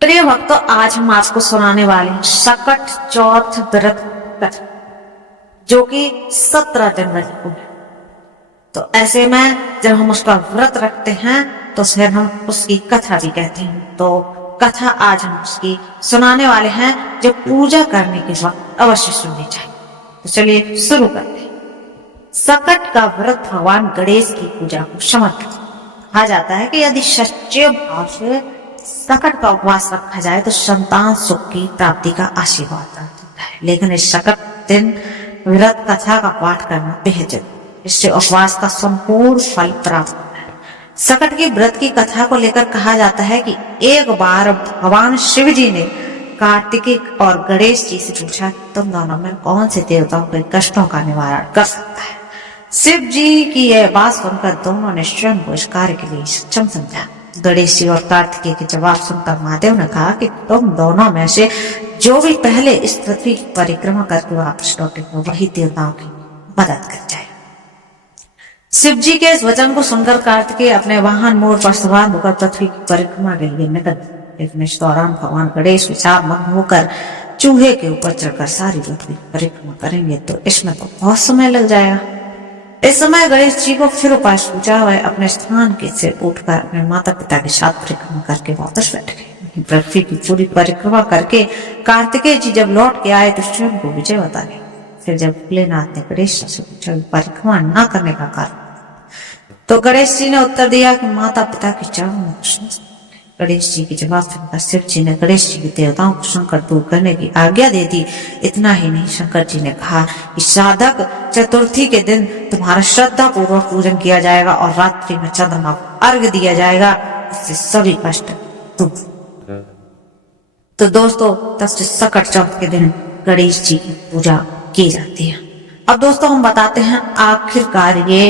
प्रिय भक्तों, आज हम आपको सुनाने वाले हैं सकट चौथ व्रत कथा, जो कि 17 जनवरी को है। तो ऐसे में जब हम उसका व्रत रखते हैं तो फिर हम उसकी कथा भी कहते हैं। तो कथा आज हम उसकी सुनाने वाले हैं, जो पूजा करने के वक्त अवश्य सुननी चाहिए। तो चलिए शुरू करते हैं। सकट का व्रत भगवान गणेश की पूजा को समर्पित कहा जाता है कि यदि सच्चे भाव से सकट का उपवास रखा जाए तो संतान सुख की प्राप्ति का आशीर्वाद प्राप्त होता है। लेकिन इस सकट दिन व्रत कथा का पाठ करना बेहद जरूरी, इससे उपवास का संपूर्ण फल प्राप्त होता है। सकट की व्रत की कथा को लेकर कहा जाता है कि एक बार भगवान शिव जी ने कार्तिकेय और गणेश जी से पूछा, तुम दोनों में कौन से देवताओं के कष्टों का निवारण कर सकता है। शिव जी की यह बात सुनकर दोनों ने स्वयं को इस कार्य के लिए सक्षम समझा। गणेश जी और कार्तिकेय के जवाब सुनकर महादेव ने कहा कि तुम दोनों में से जो भी पहले इस पृथ्वी की परिक्रमा करके वापस लौटेगा वही देवताओं की मदद कर जाए। शिव जी के इस वचन को सुनकर कार्तिकेय अपने वाहन मोर पर सवार होकर पृथ्वी की परिक्रमा के लिए निकल। लेकिन इस दौरान भगवान गणेश विचार मग्न होकर चूहे के ऊपर चढ़कर सारी पृथ्वी की परिक्रमा करेंगे तो इसमें तो बहुत समय लग जाएगा। इस समय गणेश जी को फिर उपाय सूझा। वह अपने स्थान के से उठकर अपने माता पिता के साथ परिक्रमा करके वापस बैठ गए। पृथ्वी की पूरी परिक्रमा करके कार्तिकेय जी जब लौट के आए तो स्वयं को विजय बता गए। फिर जब भोलेनाथ ने गणेश से पूछा परिक्रमा न करने का कारण, तो गणेश जी ने उत्तर दिया कि माता पिता के चरणों में कुछ। गणेश जी के जवाब सुनकर शिव जी ने गणेश जी के देवताओं को संकट दूर करने की आज्ञा दे दी। इतना ही नहीं, शंकर जी ने कहा कि साधक चतुर्थी के दिन तुम्हारा श्रद्धा पूर्वक पूजन किया जाएगा और रात्रि में चंद्रमा को अर्घ्य दिया जाएगा, उससे सभी कष्ट दूर। तो दोस्तों, तब से सकट चौथ के दिन गणेश जी की पूजा की जाती है। अब दोस्तों हम बताते हैं आखिरकार ये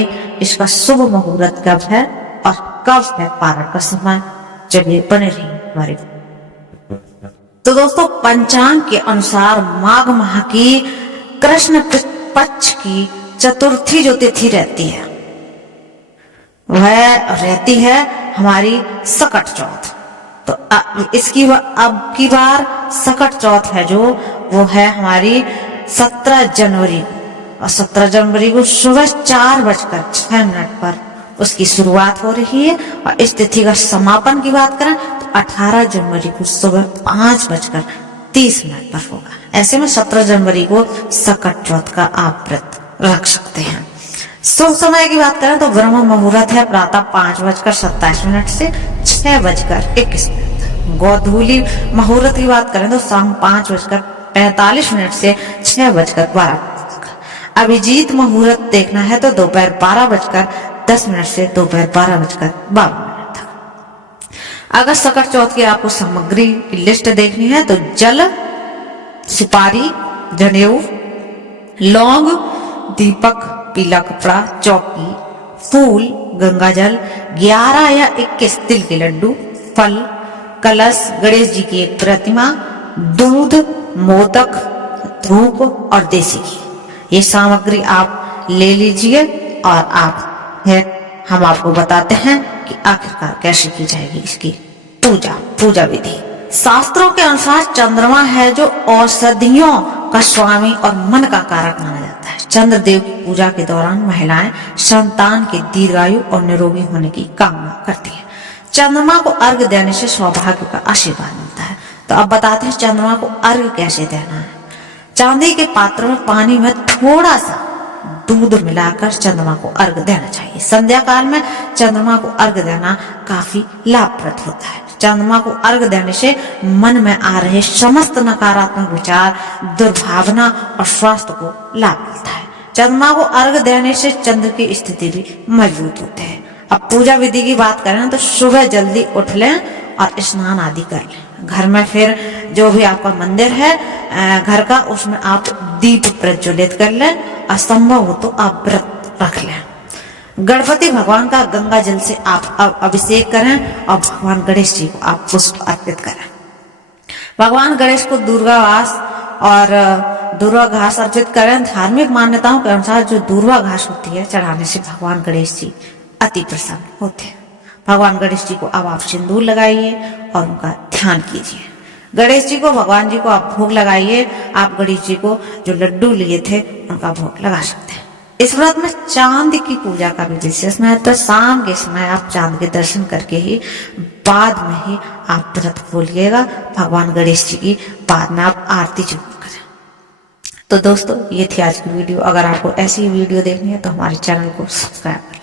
इसका शुभ मुहूर्त कब है और कब है पारण का समय। चलिए बने रहिए हमारे। तो दोस्तों, पंचांग के अनुसार माघ माह की कृष्ण पक्ष की चतुर्थी जो तिथि रहती है वह रहती है हमारी सकट चौथ। तो इसकी अब की बार सकट चौथ है जो वो है हमारी 17 जनवरी को, और 17 जनवरी को सुबह 4:06 पर उसकी शुरुआत हो रही है। और इस तिथि का समापन की बात करें तो 18 जनवरी को सुबह 5:30 पर होगा। ऐसे में 17 जनवरी को सकट चौथ का आप व्रत रख सकते हैं। शुभ समय की बात करें तो ब्रह्म मुहूर्त है प्रातः 5:27 से 6:21। गोधूली मुहूर्त की बात करें तो शाम 5:45 से 6:12 तक। अभिजीत मुहूर्त देखना है तो दोपहर 12:10 से दोपहर 12:52 तक। अगर सकट चौथ की आपको सामग्री की लिस्ट देखनी है तो जल, सुपारी, जनेऊ, लौंग, दीपक, पीला कपड़ा, चौकी, फूल, गंगाजल, 11 या 21 तिल के लड्डू, फल, कलश, गणेश जी की एक प्रतिमा, दूध, मोदक, धूप और देसी घी, ये सामग्री आप ले लीजिए। और आप हम आपको बताते हैं कि आखिरकार कैसे की जाएगी इसकी पूजा विधि। शास्त्रों के अनुसार चंद्रमा है जो औषधियों का स्वामी और मन का कारक माना जाता है। चंद्रदेव की पूजा के दौरान महिलाएं संतान के दीर्घायु और निरोगी होने की कामना करती है। चंद्रमा को अर्घ्य देने से सौभाग्य का आशीर्वाद मिलता है। तो अब बताते हैं चंद्रमा को अर्घ्य कैसे देना है। चांदी के पात्र में पानी में थोड़ा सा दूध मिलाकर चंद्रमा को अर्घ्य देना चाहिए। संध्या काल में चंद्रमा को अर्घ्य देना काफी लाभप्रद होता है। चंद्रमा को अर्घ्य देने से मन में आ रहे समस्त नकारात्मक विचार, दुर्भावना और स्वास्थ्य को लाभ मिलता है। चंद्रमा को अर्घ्य देने से चंद्र की स्थिति भी मजबूत होती है। अब पूजा विधि की बात करें तो सुबह जल्दी उठ लें और स्नान आदि कर लें। घर में फिर जो भी आपका मंदिर है घर का, उसमें आप दीप प्रज्वलित कर लें। असंभव हो तो आप व्रत रख लें। गणपति भगवान का गंगा जल से आप अभिषेक करें और भगवान गणेश जी को आप पुष्प अर्पित करें। भगवान गणेश को दुर्वाघास अर्पित करें। धार्मिक मान्यताओं के अनुसार जो दुर्वा घास होती है चढ़ाने से भगवान गणेश जी अति प्रसन्न होते हैं। भगवान गणेश जी को अब आप सिंदूर लगाइए और उनका ध्यान कीजिए। गणेश जी को, भगवान जी को आप भोग लगाइए। आप गणेश जी को जो लड्डू लिए थे उनका भोग लगा सकते हैं। इस व्रत में चांद की पूजा का भी विशेष महत्व है। शाम के समय आप चांद के दर्शन करके ही बाद में ही आप व्रत खोलिएगा। भगवान गणेश जी की बाद में आप आरती जरूर करें। तो दोस्तों, ये थी आज की वीडियो। अगर आपको ऐसी वीडियो देखनी है तो हमारे चैनल को सब्सक्राइब करें।